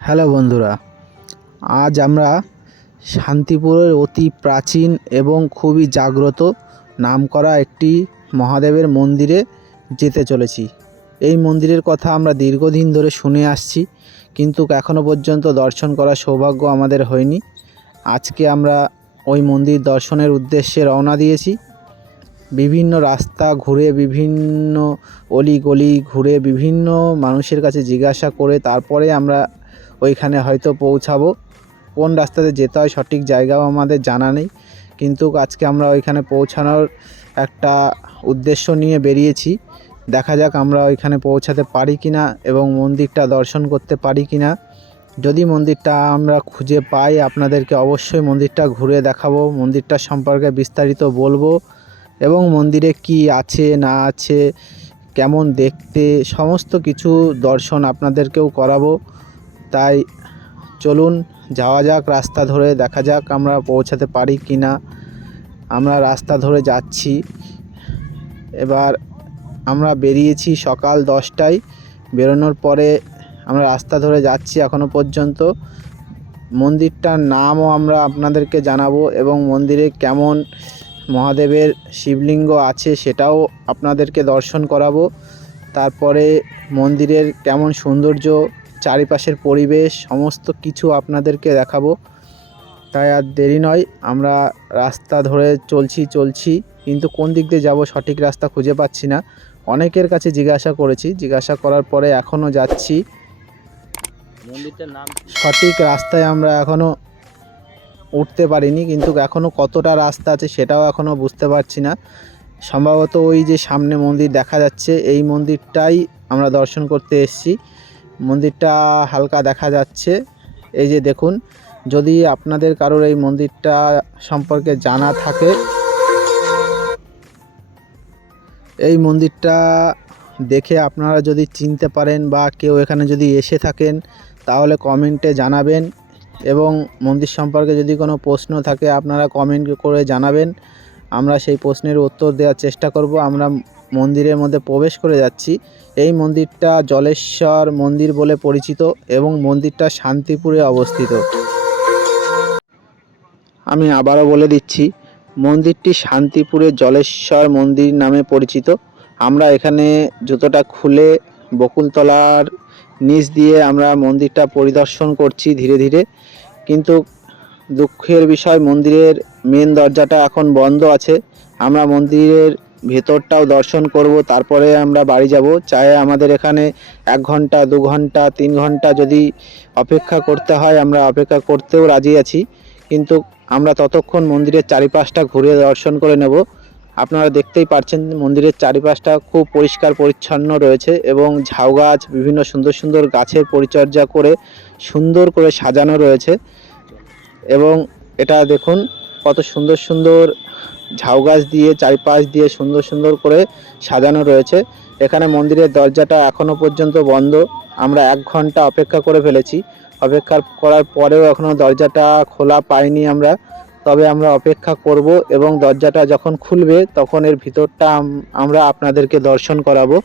Hello বন্ধুরা, আজ আমরা শান্তিপুরের অতি প্রাচীন এবং খুবই জাগ্রত নামকরা একটি মহাদেবের মন্দিরে যেতে চলেছি। এই মন্দিরের কথা আমরা দীর্ঘদিন ধরে শুনে আসছি, কিন্তু এখনও পর্যন্ত দর্শন করার সৌভাগ্য আমাদের হয়নি। আজকে আমরা ওই মন্দির দর্শনের উদ্দেশ্যে রওনা দিয়েছি। বিভিন্ন রাস্তা ঘুরে, বিভিন্ন অলিগলি ঘুরে, বিভিন্ন মানুষের কাছে জিজ্ঞাসা করে তারপরে আমরা ওইখানে হয়তো পৌঁছাবো। কোন রাস্তাতে যেতে হয় সঠিক জায়গাও আমাদের জানা নেই, কিন্তু আজকে আমরা ওইখানে পৌঁছানোর একটা উদ্দেশ্য নিয়ে বেরিয়েছি। দেখা যাক আমরা ওইখানে পৌঁছাতে পারি কিনা এবং মন্দিরটা দর্শন করতে পারি কিনা। যদি মন্দিরটা আমরা খুঁজে পাই, আপনাদেরকে অবশ্যই মন্দিরটা ঘুরে দেখাবো, মন্দিরটা সম্পর্কে বিস্তারিত বলবো এবং মন্দিরে কি আছে না আছে, কেমন দেখতে, সমস্ত কিছু দর্শন আপনাদেরকেও করাবো। তাই চলুন যাওয়া যাক, রাস্তা ধরে দেখা যাক আমরা পৌঁছাতে পারি কি না। আমরা রাস্তা ধরে যাচ্ছি। এবার আমরা বেরিয়েছি সকাল 10টায়। বেরোনোর পরে আমরা রাস্তা ধরে যাচ্ছি এখনও পর্যন্ত। মন্দিরটার নামও আমরা আপনাদেরকে জানাবো এবং মন্দিরে কেমন মহাদেবের শিবলিঙ্গ আছে সেটাও আপনাদেরকে দর্শন করাবো। তারপরে মন্দিরের কেমন সৌন্দর্য, চারিপাশের পরিবেশ, সমস্ত কিছু আপনাদেরকে দেখাবো। তাই আর দেরি নয়, আমরা রাস্তা ধরে চলছি, কিন্তু কোন দিক দিয়ে যাব সঠিক রাস্তা খুঁজে পাচ্ছি না। অনেকের কাছে জিজ্ঞাসা করেছি, জিজ্ঞাসা করার পরে এখনও যাচ্ছি। মন্দিরটার নাম সঠিক রাস্তায় আমরা এখনও উঠতে পারিনি, কিন্তু এখনও কতটা রাস্তা আছে সেটাও এখনও বুঝতে পারছি না। সম্ভবত ওই যে সামনে মন্দির দেখা যাচ্ছে, এই মন্দিরটাই আমরা দর্শন করতে এসেছি। মন্দিরটা হালকা দেখা যাচ্ছে, এই যে দেখুন। যদি আপনাদের কারোর এই মন্দিরটা সম্পর্কে জানা থাকে, এই মন্দিরটা দেখে আপনারা যদি চিনতে পারেন বা কেউ এখানে যদি এসে থাকেন, তাহলে কমেন্টে জানাবেন। এবং মন্দির সম্পর্কে যদি কোনো প্রশ্ন থাকে আপনারা কমেন্ট করে জানাবেন, আমরা সেই প্রশ্নের উত্তর দেওয়ার চেষ্টা করব। আমরা মন্দিরের মধ্যে প্রবেশ করে যাচ্ছি। এই মন্দিরটা জলেশ্বর মন্দির বলে পরিচিত এবং মন্দিরটা শান্তিপুরে অবস্থিত। আমি আবারও বলে দিচ্ছি, মন্দিরটি শান্তিপুরে জলেশ্বর মন্দির নামে পরিচিত। আমরা এখানে জুতোটা খুলে বকুলতলার নিচ দিয়ে আমরা মন্দিরটা পরিদর্শন করছি ধীরে ধীরে। কিন্তু দুঃখের বিষয়, মন্দিরের মেন দরজাটা এখন বন্ধ আছে। আমরা মন্দিরের ভেতরটাও দর্শন করব, তারপরে আমরা বাড়ি যাব। চাই আমাদের এখানে 1 ঘন্টা, 2 ঘন্টা, 3 ঘন্টা যদি অপেক্ষা করতে হয়, আমরা অপেক্ষা করতেও রাজি আছি। কিন্তু আমরা ততক্ষণ মন্দিরের চারিপাশটা ঘুরে দর্শন করে নেব। আপনারা দেখতেই পাচ্ছেন মন্দিরের চারিপাশটা খুব পরিষ্কার পরিচ্ছন্ন রয়েছে এবং ঝাউ গাছ, বিভিন্ন সুন্দর সুন্দর গাছের পরিচর্যা করে সুন্দর করে সাজানো রয়েছে। এবং এটা দেখুন কত সুন্দর সুন্দর ঝাউ গাছ দিয়ে চারিপাশ দিয়ে সুন্দর সুন্দর করে সাজানো রয়েছে। এখানে মন্দিরের দরজাটা এখনও পর্যন্ত বন্ধ। আমরা 1 ঘন্টা অপেক্ষা করে ফেলেছি। অপেক্ষা করার পরেও এখনও দরজাটা খোলা পাইনি আমরা। তবে আমরা অপেক্ষা করব এবং দরজাটা যখন খুলবে তখন এর ভিতরটা আমরা আপনাদেরকে দর্শন করাবো।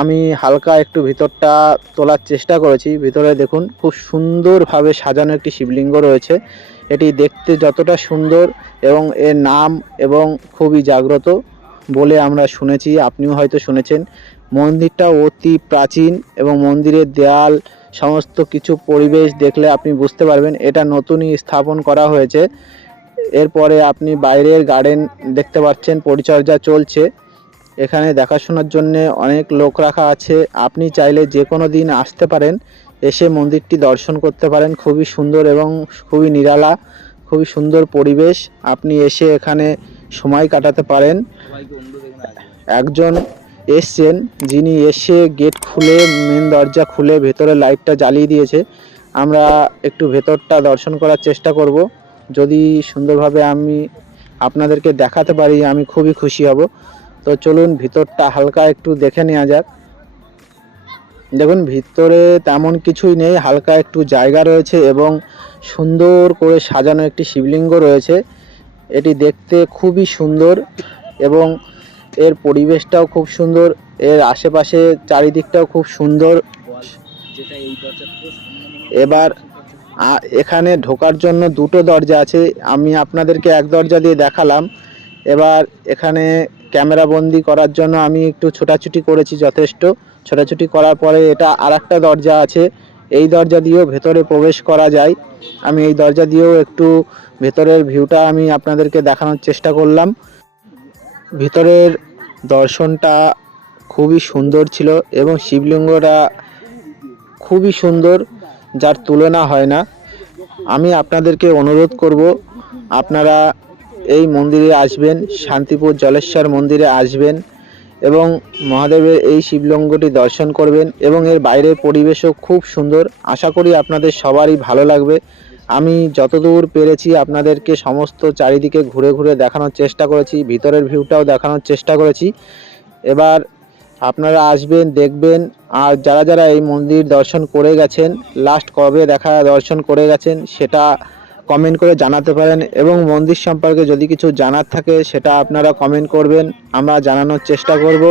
আমি হালকা একটু ভিতরটা তোলার চেষ্টা করেছি। ভিতরে দেখুন খুব সুন্দরভাবে সাজানো একটি শিবলিঙ্গ রয়েছে। এটি দেখতে যতটা সুন্দর এবং এর নাম এবং খুবই জাগ্রত বলে আমরা শুনেছি, আপনিও হয়তো শুনেছেন। মন্দিরটা অতি প্রাচীন এবং মন্দিরের দেয়াল, সমস্ত কিছু পরিবেশ দেখলে আপনি বুঝতে পারবেন এটা নতুনই স্থাপন করা হয়েছে। এরপরে আপনি বাইরের গার্ডেন দেখতে পাচ্ছেন, পরিচর্যা চলছে। এখানে দেখাশোনার জন্য অনেক লোক রাখা আছে। আপনি চাইলে যে কোনো দিন আসতে পারেন, এসে মন্দিরটি দর্শন করতে পারেন। খুবই সুন্দর এবং খুবই নিরালা, খুবই সুন্দর পরিবেশ। আপনি এসে এখানে সময় কাটাতে পারেন। একজন এসছেন, যিনি এসে গেট খুলে, মেন দরজা খুলে ভেতরে লাইটটা জ্বালিয়ে দিয়েছে। আমরা একটু ভেতরটা দর্শন করার চেষ্টা করব। যদি সুন্দরভাবে আমি আপনাদেরকে দেখাতে পারি আমি খুবই খুশি হব। তো চলুন ভিতরটা হালকা একটু দেখে নেওয়া যাক। দেখুন ভিতরে তেমন কিছুই নেই, হালকা একটু জায়গা রয়েছে এবং সুন্দর করে সাজানো একটি শিবলিঙ্গ রয়েছে। এটি দেখতে খুবই সুন্দর এবং এর পরিবেশটাও খুব সুন্দর, এর আশেপাশে চারিদিকটাও খুব সুন্দর। যেটা এই দরজা থেকে এবার এখানে ঢোকার জন্য দুটো দরজা আছে, আমি আপনাদেরকে এক দরজা দিয়ে দেখালাম। এবার এখানে ক্যামেরা বন্দি করার জন্য আমি একটু ছোটাছুটি করেছি, যথেষ্ট ছোটাছুটি করার পরে এটা আরেকটা দরজা আছে, এই দরজা দিয়েও ভেতরে প্রবেশ করা যায়। আমি এই দরজা দিয়েও একটু ভেতরের ভিউটা আমি আপনাদেরকে দেখানোর চেষ্টা করলাম। ভিতরের দর্শনটা খুবই সুন্দর ছিল এবং শিবলিঙ্গটা খুবই সুন্দর, যার তুলনা হয় না। আমি আপনাদেরকে অনুরোধ করব, আপনারা এই মন্দিরে আসবেন, শান্তিপুর জলেশ্বর মন্দিরে আসবেন এবং মহাদেবের এই শিবলিঙ্গটি দর্শন করবেন এবং এর বাইরের পরিবেশও খুব সুন্দর। আশা করি আপনাদের সবারই ভালো লাগবে। আমি যতদূর পেরেছি আপনাদেরকে সমস্ত চারিদিকে ঘুরে ঘুরে দেখানোর চেষ্টা করেছি, ভিতরের ভিউটাও দেখানোর চেষ্টা করেছি। এবার আপনারা আসবেন, দেখবেন। আর যারা যারা এই মন্দির দর্শন করে গেছেন, লাস্ট কবে দর্শন করে গেছেন সেটা কমেন্ট করে জানাতে পারেন এবং মন্দির সম্পর্কে যদি কিছু জানার থাকে সেটা আপনারা কমেন্ট করবেন, আমরা জানানোর চেষ্টা করব।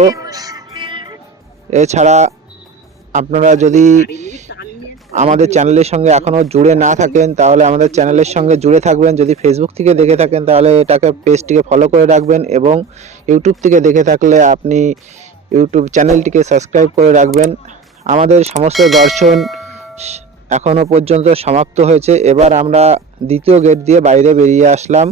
এছাড়া আপনারা যদি আমাদের চ্যানেলের সঙ্গে এখনও জুড়ে না থাকেন তাহলে আমাদের চ্যানেলের সঙ্গে জুড়ে থাকবেন। যদি ফেসবুক থেকে দেখে থাকেন তাহলে এটাকে পেজটিকে ফলো করে রাখবেন এবং ইউটিউব থেকে দেখে থাকলে আপনি ইউটিউব চ্যানেলটিকে সাবস্ক্রাইব করে রাখবেন। আমাদের সমস্ত দর্শন এখনও পর্যন্ত সমাপ্ত হয়েছে। এবার আমরা দ্বিতীয় গেট দিয়ে বাইরে বেরিয়ে আসলাম।